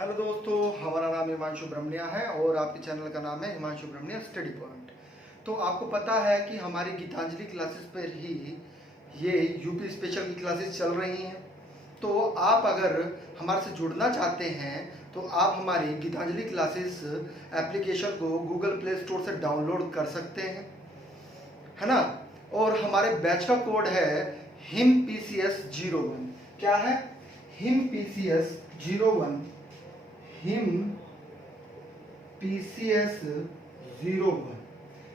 Hello दोस्तों, हमारा नाम हिमांशु ब्रह्मण्या है और आपके चैनल का नाम है हिमांशु ब्रह्मण्या स्टडी पॉइंट। तो आपको पता है कि हमारी गीतांजलि क्लासेस पर ही ये यूपी स्पेशल की क्लासेस चल रही हैं। तो आप अगर हमारे से जुड़ना चाहते हैं तो आप हमारी गीतांजलि क्लासेस एप्लीकेशन को गूगल प्ले स्टोर से डाउनलोड कर सकते हैं, है ना। और हमारे बैच का कोड है HIMPCS01। क्या है? HIMPCS01, HIMPCS01।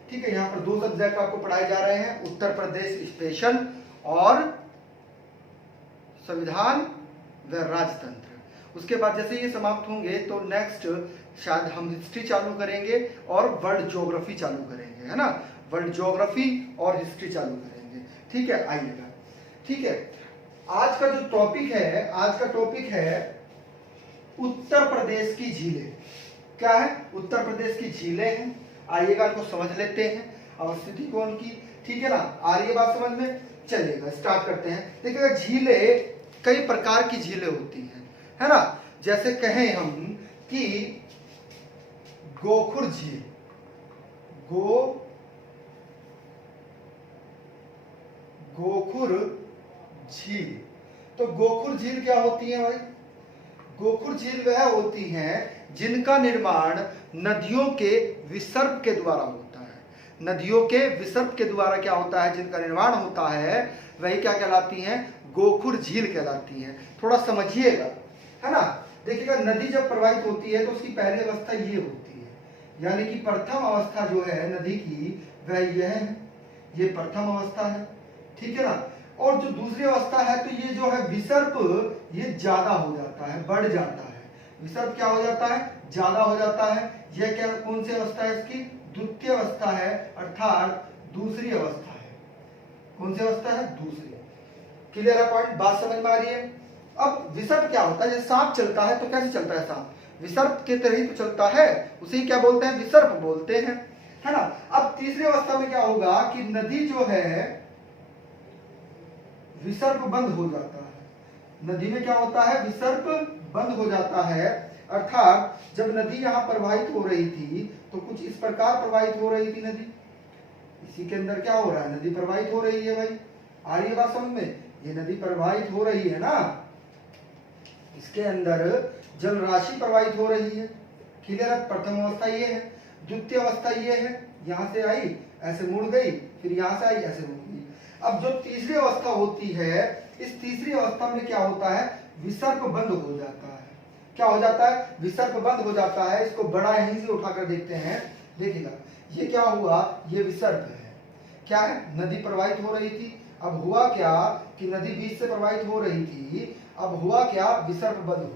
ठीक है। यहाँ पर दो सब्जेक्ट आपको पढ़ाए जा रहे हैं, उत्तर प्रदेश स्टेशन और संविधान व राजतंत्र। उसके बाद जैसे ये समाप्त होंगे तो नेक्स्ट शायद हम हिस्ट्री चालू करेंगे और वर्ल्ड ज्योग्राफी चालू करेंगे, है ना। वर्ल्ड ज्योग्राफी और हिस्ट्री चालू करेंगे। ठीक है, आइएगा। ठीक है, आज का जो टॉपिक है, आज का टॉपिक है उत्तर प्रदेश की झीलें। क्या है? उत्तर प्रदेश की झीलें हैं। आइएगा, इनको समझ लेते हैं, अवस्थिति कौन की। ठीक है ना, आ रही है बात समझ में? चलिएगा, स्टार्ट करते हैं। देखिएगा, झीलें कई प्रकार की झीलें होती हैं, है ना। जैसे कहें हम कि गोखुर झील, गोखुर झील। तो गोखुर झील क्या होती है भाई? गोखुर झील वह होती हैं जिनका निर्माण नदियों के विसर्ग के द्वारा होता है। नदियों के विसर्ग के द्वारा क्या होता है, जिनका निर्माण होता है, वही क्या कहलाती हैं? गोखुर झील कहलाती हैं। थोड़ा समझिएगा, है ना। देखिएगा, नदी जब प्रवाहित होती है तो उसकी पहली अवस्था ये होती है, यानी कि प्रथम अवस्था जो है नदी की वह यह है, ये प्रथम अवस्था है। ठीक है ना। और जो दूसरी अवस्था है तो ये जो है विसर्ग, ये ज्यादा हो जाता है, बढ़ जाता है। विसर्ग क्या हो जाता है? ज्यादा हो जाता है। यह क्या, कौन सी अवस्था है इसकी? द्वितीय अवस्था है, अर्थात दूसरी अवस्था है। कौन सी अवस्था है? दूसरी। क्लियर है पॉइंट? बात समझ में आ रही है? अब विसर्ग क्या होता है? जैसे सांप चलता है तो कैसे चलता है सांप? विसर्ग के तरह ही तो चलता है, उसे क्या बोलते हैं? विसर्ग बोलते हैं, है ना। अब तीसरी अवस्था में क्या होगा कि नदी जो है विसर्ग बंद हो जाता है। नदी में क्या होता है? विसर्ग बंद हो जाता है। अर्थात जब नदी यहाँ प्रवाहित हो रही थी तो कुछ इस प्रकार प्रवाहित हो रही थी नदी। इसी के अंदर क्या हो रहा है? नदी प्रवाहित हो रही है भाई। आ रही है बात समझ में? ये नदी प्रवाहित हो रही है ना, इसके अंदर जल राशि प्रवाहित हो रही है। क्लियर है? प्रथम अवस्था ये है। द्वितीय अवस्था ये है, यहां से आई ऐसे मुड़ गई, फिर यहां से आई ऐसे मुड़ गई। अब जो तीसरी अवस्था होती है, इस तीसरी अवस्था में क्या होता है? विसर्ग बंद हो जाता है। क्या हो जाता है? विसर्ग बंद हो जाता है। इसको बड़ा यहीं से उठाकर देखते हैं। देखिएगा, ये क्या हुआ? ये विसर्ग है। क्या है? नदी प्रवाहित हो रही थी, अब हुआ क्या कि नदी बीच से प्रवाहित हो रही थी, अब हुआ क्या? विसर्ग बंद हो गया।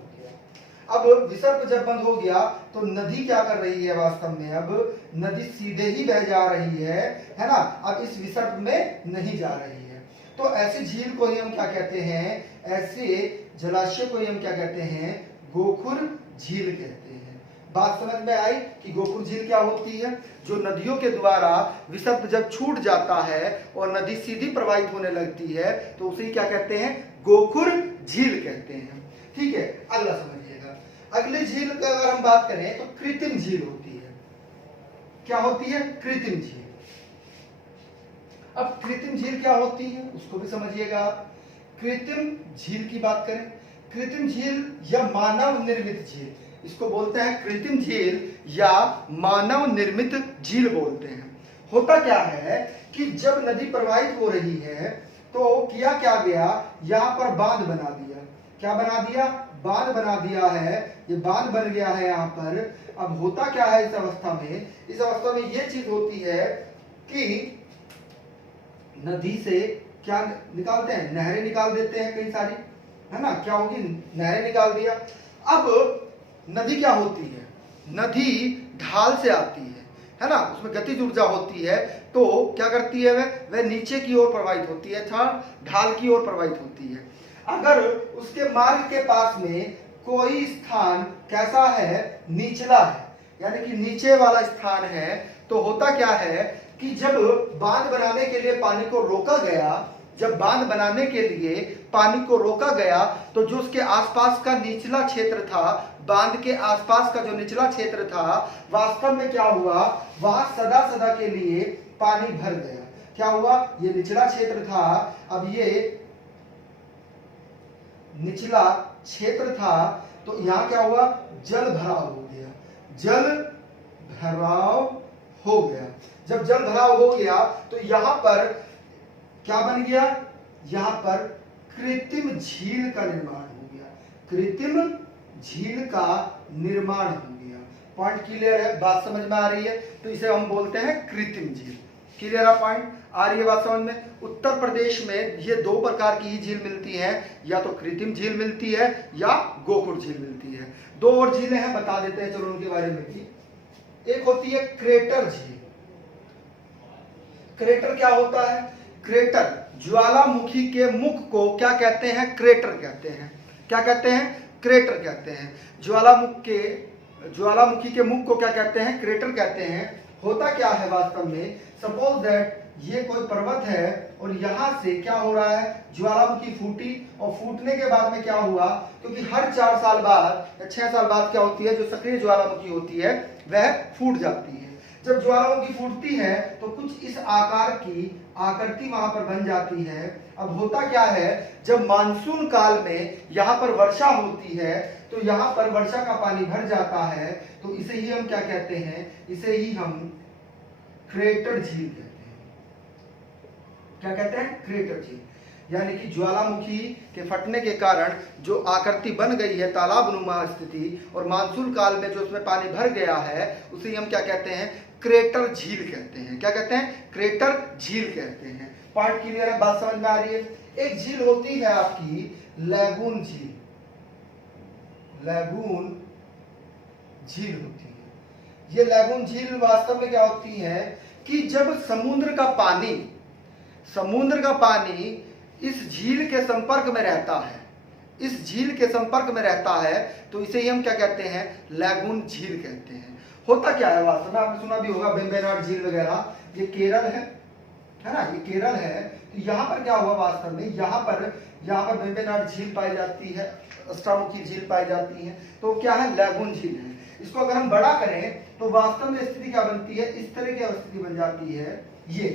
अब विसर्ग जब बंद हो गया तो नदी क्या कर रही है? वास्तव में अब नदी सीधे ही बह जा रही है ना। अब इस विसर्ग में नहीं जा रही है। तो ऐसी झील को ही हम क्या कहते हैं? ऐसे जलाशय को ही हम क्या कहते हैं? गोखुर झील कहते हैं। बात समझ में आई कि गोखुर झील क्या होती है? जो नदियों के द्वारा विसर्ग जब छूट जाता है और नदी सीधी प्रवाहित होने लगती है तो उसे क्या कहते हैं? गोखुर झील कहते हैं। ठीक है, अगला समझिएगा। अगली झील की अगर हम बात करें तो कृत्रिम झील होती है। क्या होती है? कृत्रिम झील। अब कृत्रिम झील क्या होती है उसको भी समझिएगा। कृत्रिम झील की बात करें, कृत्रिम झील या मानव निर्मित झील, इसको बोलते हैं कृत्रिम झील या मानव निर्मित झील बोलते हैं। होता क्या है कि जब नदी प्रवाहित हो रही है तो किया क्या गया? यहाँ पर बांध बना दिया। क्या बना दिया? बांध बना दिया है। ये बांध बन गया है यहाँ पर। अब होता क्या है इस अवस्था में? इस अवस्था में ये चीज होती है कि नदी से क्या निकालते हैं? नहरें निकाल देते हैं कई सारी, है ना। क्या होगी? नहरें निकाल दिया। अब नदी क्या होती है? नदी ढाल से आती है ना। उसमें गतिज ऊर्जा होती है तो क्या करती है? वह नीचे की ओर प्रवाहित होती है, ढाल की ओर प्रवाहित होती है। अगर उसके मार्ग के पास में कोई स्थान कैसा है? निचला है, यानी कि नीचे वाला स्थान है, तो होता क्या है कि जब बांध बनाने के लिए पानी को रोका गया जब बांध बनाने के लिए पानी को रोका गया तो जो उसके आसपास का निचला क्षेत्र था, बांध के आसपास का जो निचला क्षेत्र था, वास्तव में क्या हुआ, वहां सदा सदा के लिए पानी भर गया। क्या हुआ, ये निचला क्षेत्र था, अब ये निचला क्षेत्र था, तो यहां क्या हुआ, जल भराव हो गया, जल भराव हो गया। जब जल भराव हो गया तो यहां पर क्या बन गया, यहां पर कृत्रिम झील का निर्माण हो गया, कृत्रिम झील का निर्माण हो गया। पॉइंट क्लियर है, बात समझ में आ रही है, तो इसे हम बोलते हैं कृत्रिम झील। क्लियर है, पॉइंट आ रही है बात समझ में। उत्तर प्रदेश में ये दो प्रकार की ही झील मिलती है, या तो कृत्रिम झील मिलती है या गोकुड़ झील मिलती है। दो और झीलें हैं, बता देते हैं चलो उनके बारे में भी। एक होती है क्रेटर झील। क्रेटर क्या होता है, क्रेटर ज्वालामुखी के मुख को क्या कहते हैं, क्रेटर कहते हैं। क्या कहते हैं, क्रेटर कहते हैं। ज्वालामुखी के मुख को क्या कहते हैं, क्रेटर कहते हैं। होता क्या है वास्तव में, सपोज दैट ये कोई पर्वत है और यहां से क्या हो रहा है, ज्वालामुखी फूटी, और फूटने के बाद में क्या हुआ, क्योंकि हर 4 साल बाद या 6 साल बाद क्या होती है, जो सक्रिय ज्वालामुखी होती है वह फूट जाती है। जब ज्वालामुखी फूटती है तो कुछ इस आकार की आकृति वहां पर बन जाती है। अब होता क्या है, जब मानसून काल में यहाँ पर वर्षा होती है तो यहाँ पर वर्षा का पानी भर जाता है, तो इसे ही हम क्या कहते हैं, इसे ही हम क्रेटर झील कहते हैं। क्या कहते हैं, क्रेटर झील। यानी कि ज्वालामुखी के फटने के कारण जो आकृति बन गई है, तालाब नुमा स्थिति, और मानसून काल में जो उसमें पानी भर गया है, उसे हम क्या कहते हैं, क्रेटर झील कहते हैं। क्या कहते हैं, क्रेटर झील कहते हैं। पॉइंट क्लियर है, बात समझ में आ रही है। एक झील होती है आपकी लैगून झील, लैगून झील होती है। ये लैगून झील वास्तव में क्या होती है कि जब समुद्र का पानी इस झील के संपर्क में रहता है, इस झील के संपर्क में रहता है, तो इसे ही हम क्या कहते हैं, लैगून झील कहते हैं। होता क्या है वास्तव में, आपने सुना भी होगा वेम्बनाड झील वगैरह, ये केरल है ना, ये केरल है। तो यहाँ पर क्या हुआ वास्तव में, यहाँ पर वेम्बनाड झील पाई जाती है, अष्टामुखी झील पाई जाती है, तो क्या है, लैगून झील है। इसको अगर हम बड़ा करें तो वास्तव में स्थिति क्या बनती है, इस तरह की स्थिति बन जाती है, ये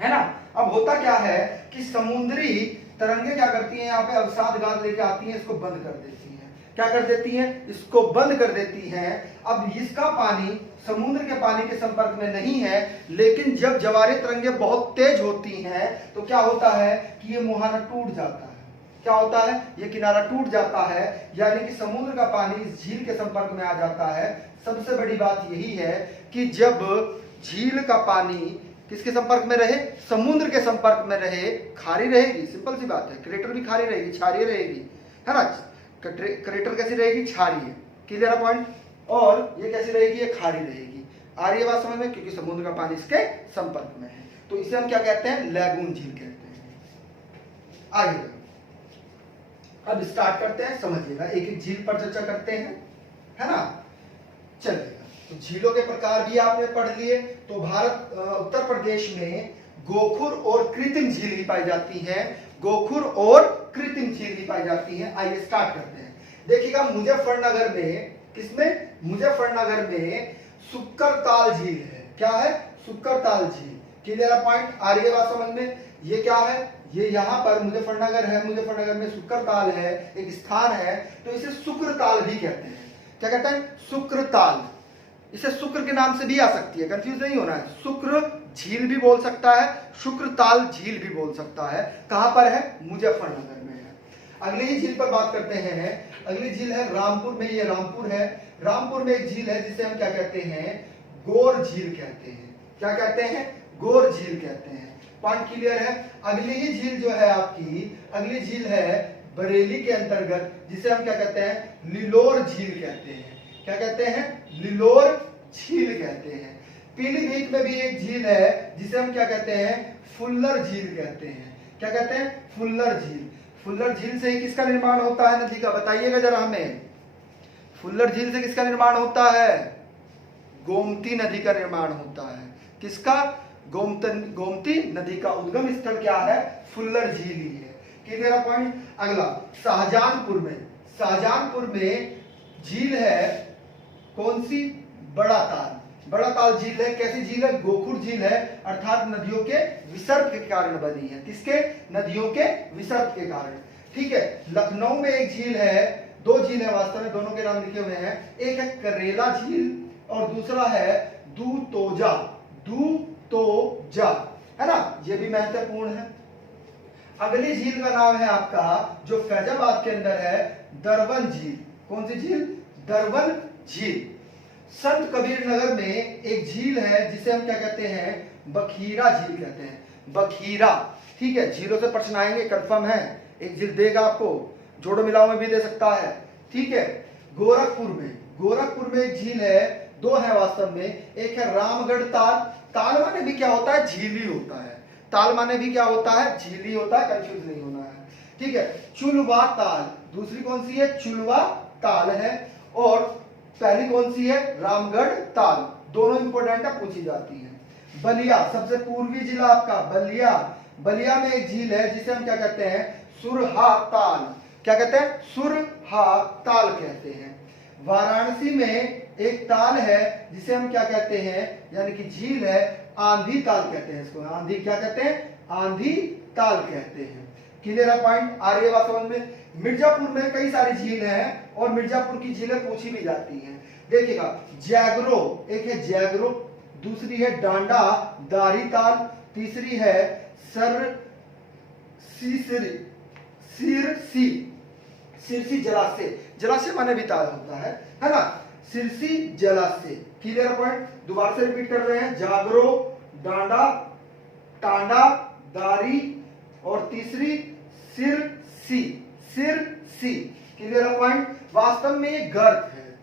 है ना। अब होता क्या है कि समुद्री तरंगे क्या करती हैं, यहाँ पे अवसाद गाज लेके आती हैं, इसको बंद कर देती हैं। क्या कर देती हैं, इसको बंद कर देती हैं। अब इसका पानी समुद्र के पानी के संपर्क में नहीं है, लेकिन जब ज्वारीय तरंगे बहुत तेज होती हैं तो क्या होता है कि ये मुहाना टूट जाता है। क्या होता है, ये किनारा टूट जाता है, यानी कि समुद्र का पानी इस झील के संपर्क में आ जाता है। सबसे बड़ी बात यही है कि जब झील का पानी किसके संपर्क में रहे, समुद्र के संपर्क में रहे, खारी रहेगी, सिंपल सी बात है। क्रेटर भी खारी रहेगी, क्षारीय रहेगी, है ना। क्रेटर कैसी रहेगी, क्षारीय। क्लियर है पॉइंट। और ये कैसी रहेगी, ये खारी रहेगी। आ रही है बात समझ में, क्योंकि समुद्र का पानी इसके संपर्क में है, तो इसे हम क्या कहते हैं, लैगून झील कहते हैं। आइए अब स्टार्ट करते हैं, समझिएगा, एक एक झील पर चर्चा करते हैं, है ना। चलिएगा, तो झीलों के प्रकार भी आपने पढ़ लिए। तो उत्तर प्रदेश में गोखुर और कृत्रिम झील ही पाई जाती है, गोखुर और कृत्रिम झील ही पाई जाती है। आइए स्टार्ट करते हैं। देखिएगा, मुजफ्फरनगर में, किसमें, मुजफ्फरनगर में सुक्करताल झील है। क्या है, सुक्करताल झील। क्लियर पॉइंट, आ रही है बात समझ में। ये क्या है, ये यहाँ पर मुजफ्फरनगर है, मुजफ्फरनगर में सुक्करताल है, एक स्थान है, तो इसे शुक्रताल भी कहते हैं। क्या कहते हैं, शुक्रताल। इसे शुक्र के नाम से भी आ सकती है, कंफ्यूज नहीं होना है। शुक्र झील भी बोल सकता है, शुक्रताल झील भी बोल सकता है। कहां पर है, मुजफ्फरनगर में है। अगली ही झील पर बात करते हैं। अगली झील है रामपुर में, ये रामपुर है। रामपुर में एक झील है जिसे हम क्या कहते हैं, गोर झील कहते हैं। क्या कहते हैं, गोर झील कहते हैं। पॉइंट क्लियर है। अगली ही झील जो है आपकी, अगली झील है बरेली के अंतर्गत, जिसे हम क्या कहते हैं, लिलोर झील कहते हैं। क्या कहते हैं, लिलोर झील कहते हैं। पीलीभीत में भी एक झील है जिसे हम क्या कहते हैं, फुल्लर झील कहते हैं। क्या कहते हैं, फुल्लर झील। फुल्लर झील से किसका निर्माण होता है नदी का, बताइएगा जरा हमें। फुल्लर झील से किसका निर्माण होता है, गोमती नदी का निर्माण होता है। किसका, गोमती नदी का उद्गम स्थल क्या है? फुल्लर झील ही है। Clear point. अगला शाहजहानपुर में झील है कौन सी? बड़ा ताल। बड़ा ताल झील है, कैसी झील है? गोखुर झील है, अर्थात नदियों के विसर्ग के कारण बनी है। किसके? नदियों के विसर्ग के कारण। ठीक है। लखनऊ में एक झील है, दो झील है वास्तव में, दोनों के नाम लिखे हुए हैं। एक है करेला झील और दूसरा है दूतोजा है ना, ये भी महत्वपूर्ण है। अगली झील का नाम है आपका, जो फैजाबाद के अंदर है, दरवन झील। कौन सी झील? दरवन झील। संत कबीर नगर में एक झील है जिसे हम क्या कहते हैं? बखीरा झील कहते हैं। बखीरा। ठीक है, झीलों से प्रश्न आएंगे, कंफर्म है। एक झील देगा आपको, जोड़ो मिलाओ में भी दे सकता है। ठीक है। गोरखपुर में एक झील है, दो है वास्तव में। एक है रामगढ़ ताल। ताल माने भी क्या होता है? झील ही होता है। ताल माने भी क्या होता है? झील ही होता है, कंफ्यूज नहीं होना है। ठीक है। चुलवा ताल, दूसरी कौन सी है? चुलवा ताल है। और पहली कौन सी है? रामगढ़ ताल। दोनों इंपोर्टेंट है, पूछी जाती है। बलिया, सबसे पूर्वी जिला आपका बलिया में एक झील है जिसे हम क्या कहते हैं? सुरहा ताल। क्या कहते हैं? सुरहा ताल कहते हैं। वाराणसी में एक ताल है जिसे हम क्या कहते हैं? यानी कि झील है, आंधी ताल कहते हैं इसको। आंधी क्या कहते हैं? आंधी ताल कहते हैं। क्लियर है पॉइंट? आ रही है बात समझ में? मिर्जापुर में कई सारी झील हैं और मिर्जापुर की झीलें पूछी भी जाती हैं। देखिएगा, जैगरो, एक है जैगरो, दूसरी है डांडा दारी ताल, तीसरी है सिरसी जलाशय माने भी ताल होता है ना? सिरसी जलाशय। Clear point? दोबारा से रिपीट कर रहे हैं, जागरो, डांडा, टांडा, दारी और तीसरी सिरसी। Clear point? वास्तव में ये गर्त है,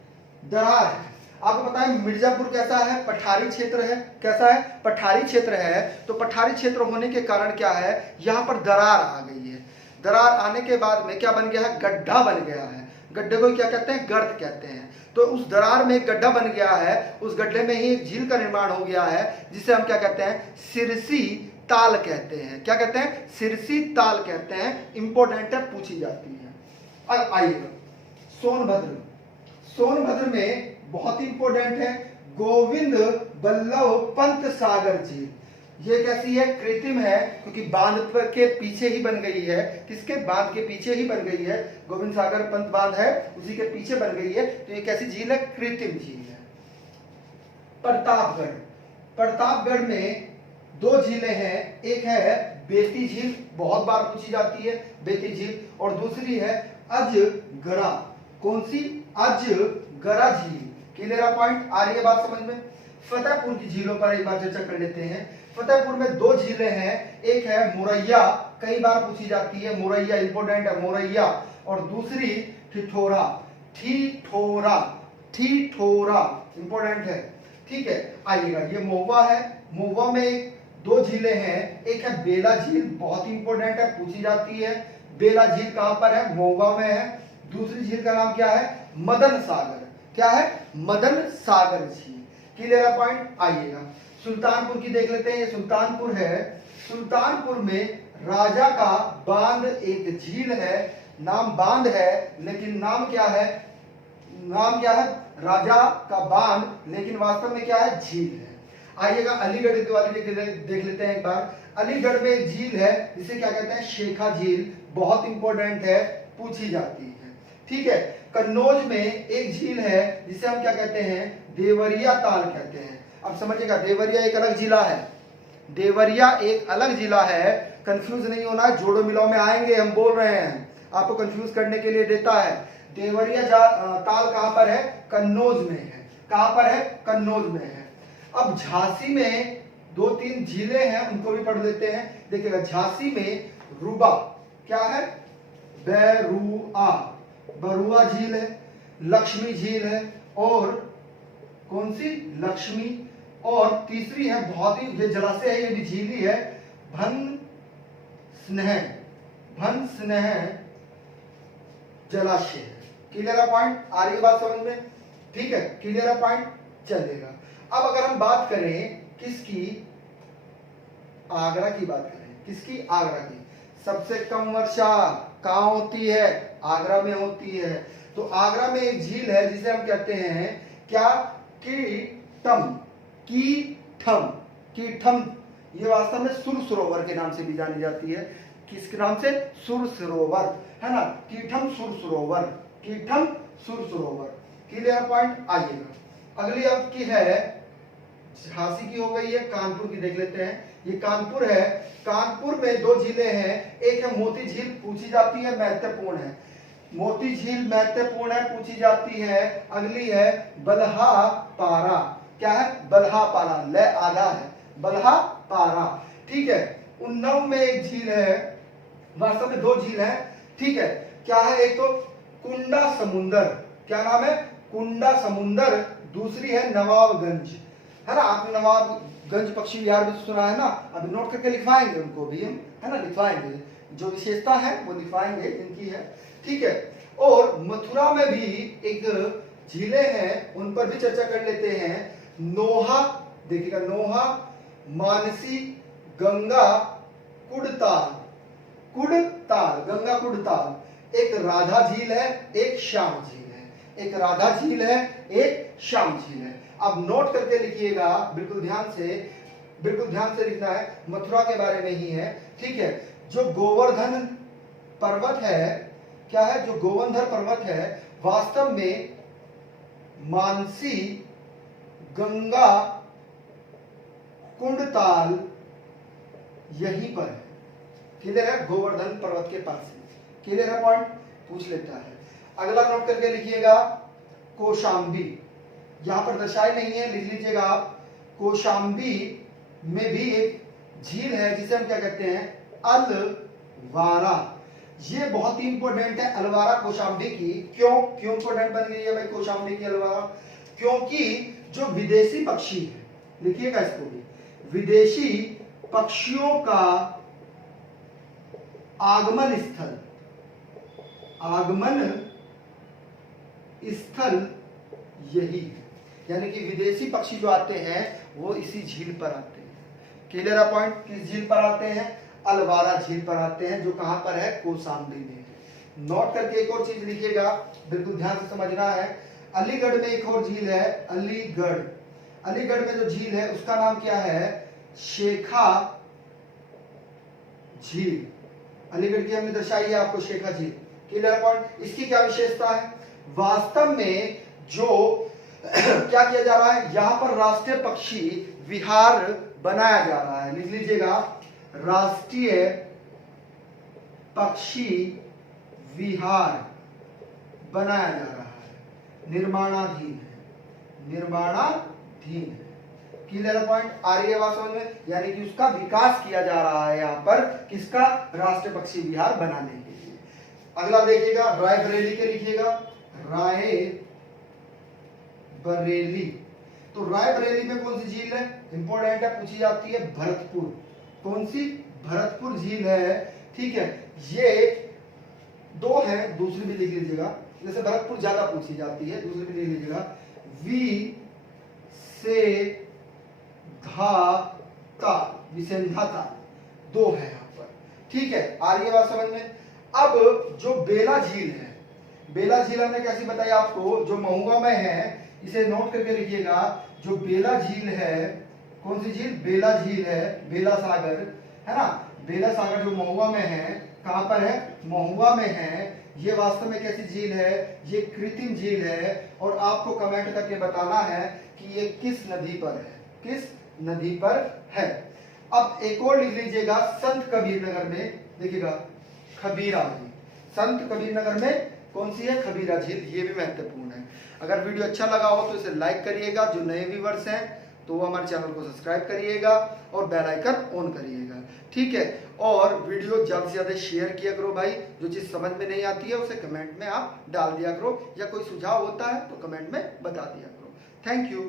दरार है। आपको पता है मिर्जापुर कैसा है? पठारी क्षेत्र है। कैसा है? पठारी क्षेत्र है। तो पठारी क्षेत्र होने के कारण क्या है? यहाँ पर दरार आ गई है। दरार आने के बाद में क्या बन गया है? गड्ढा बन गया है। गड्ढे को क्या कहते हैं? गर्त कहते हैं। तो उस दरार में एक गड्ढा बन गया है, उस गड्ढे में ही एक झील का निर्माण हो गया है जिसे हम क्या कहते हैं? सिरसी ताल कहते हैं। क्या कहते हैं? सिरसी ताल कहते हैं। इंपोर्टेंट है, पूछी जाती है। अब आइएगा सोनभद्र में बहुत इंपोर्टेंट है, गोविंद बल्लभ पंत सागर झील। ये कैसी है? कृत्रिम है, क्योंकि बांध के पीछे ही बन गई है। किसके? बांध के पीछे ही बन गई है। गोविंद सागर पंत बांध है, उसी के पीछे बन गई है। तो ये कैसी झील है? कृत्रिम झील है। प्रतापगढ़ में दो झीलें हैं। एक है बेती झील, बहुत बार पूछी जाती है बेती झील, और दूसरी है अजगरा। कौन सी? अजगरा झील। Clear point? आ रही है बात समझ में? फतेहपुर की झीलों पर एक बार चर्चा कर लेते हैं। फतेहपुर में दो झीलें हैं, एक है मुरैया, कई बार पूछी जाती है, मुरैया इंपोर्टेंट है, मुरैया, और दूसरी ठिठोरा इंपोर्टेंट है। ठीक है। आइएगा, ये महुआ है, महुआ में दो झीलें हैं। एक है बेला झील, बहुत इंपोर्टेंट है, पूछी जाती है। बेला झील कहां पर है? महुआ में है। दूसरी झील का नाम क्या है? मदन सागर। क्या है? मदन सागर झील। Clear point? आइएगा, सुल्तानपुर की देख लेते हैं। ये सुल्तानपुर है। सुल्तानपुर में राजा का बांध एक झील है। नाम बांध है लेकिन नाम क्या है? राजा का बांध, लेकिन वास्तव में क्या है? झील है। आइएगा, अलीगढ़ वाली देख लेते हैं एक बार। अलीगढ़ में एक झील है जिसे क्या कहते हैं? शेखा झील। बहुत इंपॉर्टेंट है, पूछी जाती है। ठीक है। कन्नौज में एक झील है जिसे हम क्या कहते हैं? देवरिया ताल कहते हैं। अब समझिएगा, देवरिया एक अलग जिला है। देवरिया एक अलग जिला है, कंफ्यूज नहीं होना है, जोड़ो मिलाओ में आएंगे, हम बोल रहे हैं, आपको कंफ्यूज करने के लिए देता है। देवरिया ताल कहां पर है? कन्नौज में है। कहां पर है? कन्नौज में है। अब झांसी में दो तीन झीलें हैं, उनको भी पढ़ लेते हैं। देखिएगा, झांसी में रुबा, क्या है? बरुआ झील है, लक्ष्मी झील है, और कौन सी? लक्ष्मी, और तीसरी है, बहुत ही ये जलाशय है, ये भी झील ही है, भन स्नेह जलाशय। Clear point? आ रही बात समझ में? ठीक है, क्लियर पॉइंट? चलेगा। अब अगर हम बात करें किसकी? आगरा की बात करें, किसकी? आगरा की। सबसे कम वर्षा कहाँ होती है? आगरा में होती है। तो आगरा में एक झील है जिसे हम कहते हैं क्या? कीटम। कीटम, कीटम। ये वास्तव में सुर सरोवर के नाम से भी जानी जाती है। किसके नाम से? सुर सरोवर, है ना। कीटम सुर सरोवर, कीटम सुर सरोवर। Clear point? आइएगा अगली आपकी है, झांसी की हो गई है, कानपुर की देख लेते हैं। ये कानपुर है। कानपुर में दो झीलें हैं, एक है मोती झील, पूछी जाती है, महत्वपूर्ण है। मोती झील महत्वपूर्ण है, पूछी जाती है। अगली है बलहा पारा। क्या है? बलहा पारा, ले आधा है, बलहा पारा। ठीक है। उन्नाव में एक झील है, वास्तव में दो झील है। ठीक है। क्या है? एक तो कुंडा समुंदर, क्या नाम है? कुंडा समुंदर। दूसरी है नवाबगंज, है ना। आपने नवाबगंज पक्षी विहार भी सुना है ना। अभी नोट करके लिखवाएंगे उनको भी हम, है ना, लिखवाएंगे। जो विशेषता है वो लिखवाएंगे इनकी है। ठीक है। और मथुरा में भी एक झीलें हैं, उन पर भी चर्चा कर लेते हैं। नोहा, देखिएगा, नोहा, मानसी, गंगा कुड़ताल, कुड़ताल, गंगा कुड़ताल। एक राधा झील है, एक श्याम झील है। एक राधा झील है, एक श्याम झील है। अब नोट करके लिखिएगा, बिल्कुल ध्यान से लिखना है, मथुरा के बारे में ही है। ठीक है। जो गोवर्धन पर्वत है, क्या है? जो गोवर्धन पर्वत है, वास्तव में मानसी, गंगा कुंडताल यहीं पर है। क्लियर है? गोवर्धन पर्वत के पास है। क्लियर है? पॉइंट पूछ लेता है। अगला नोट करके लिखिएगा, कौशाम्बी। यहां पर दर्शाई नहीं है, लिख लीजिएगा आप। कौशाम्बी में भी एक झील है जिसे हम क्या कहते हैं? अलवारा। ये बहुत ही इंपॉर्टेंट है, अलवारा कौशाम्बी की। क्यों इंपॉर्टेंट बन गई है भाई कौशाम्बी की अलवारा? क्योंकि जो विदेशी पक्षी है, लिखिएगा इसको भी, विदेशी पक्षियों का आगमन स्थल यही है। यानी कि विदेशी पक्षी जो आते हैं वो इसी झील पर आते हैं। क्लियर है पॉइंट? किस झील पर आते हैं? अलवारा झील पर आते हैं, जो कहां पर है? कौशाम्बी में। नोट करके एक और चीज लिखिएगा, बिल्कुल ध्यान से समझना है। अलीगढ़ में एक और झील है, अलीगढ़। अलीगढ़ में जो झील है उसका नाम क्या है? शेखा झील। अलीगढ़ की हमने दर्शाई है आपको, शेखा झील। Clear point? इसकी क्या विशेषता है? वास्तव में जो क्या किया जा रहा है, यहां पर राष्ट्रीय पक्षी विहार बनाया जा रहा है। लिख लीजिएगा, राष्ट्रीय पक्षी विहार बनाया जा रहा है, निर्माणाधीन है, निर्माणाधीन है। Clear point? आ रही है बात समझ में? यानी कि उसका विकास किया जा रहा है यहाँ पर, किसका? राष्ट्रीय पक्षी विहार बनाने के लिए। अगला देखिएगा, रायबरेली के लिखिएगा, रायबरेली। तो रायबरेली में कौन सी झील है? इंपॉर्टेंट है, पूछी जाती है, भरतपुर। कौन सी? भरतपुर झील है। ठीक है। ये दो है, दूसरी भी लिख लीजिएगा, जैसे भरतपुर ज्यादा पूछी जाती है, दूसरी भी लिख लीजिएगा, विसेंधाता, दो है यहाँ पर। ठीक है। आ रही है बात समझ में? अब जो बेला झील है, बेला झील हमने कैसी बताई आपको? जो महुआ में है, इसे नोट करके लिखिएगा। जो बेला झील है, कौन सी झील? बेला झील है, बेला सागर, है ना। बेला सागर जो महुआ में है, कहां पर है? महुआ में है। ये वास्तव में कैसी झील है? ये कृत्रिम झील है। और आपको कमेंट करके बताना है कि ये किस नदी पर है, किस नदी पर है। अब एक और लिख लीजिएगा, संत कबीर नगर में, देखिएगा, खबीरा झील। संत कबीर नगर में कौन सी है? खबीरा झील। ये भी महत्वपूर्ण है। अगर वीडियो अच्छा लगा हो तो इसे लाइक करिएगा, जो नए व्यूवर्स हैं तो वो हमारे चैनल को सब्सक्राइब करिएगा और बेल आइकन ऑन करिएगा। ठीक है। और वीडियो ज्यादा से ज्यादा शेयर किया करो भाई। जो चीज समझ में नहीं आती है उसे कमेंट में आप डाल दिया करो, या कोई सुझाव होता है तो कमेंट में बता दिया करो। Thank you.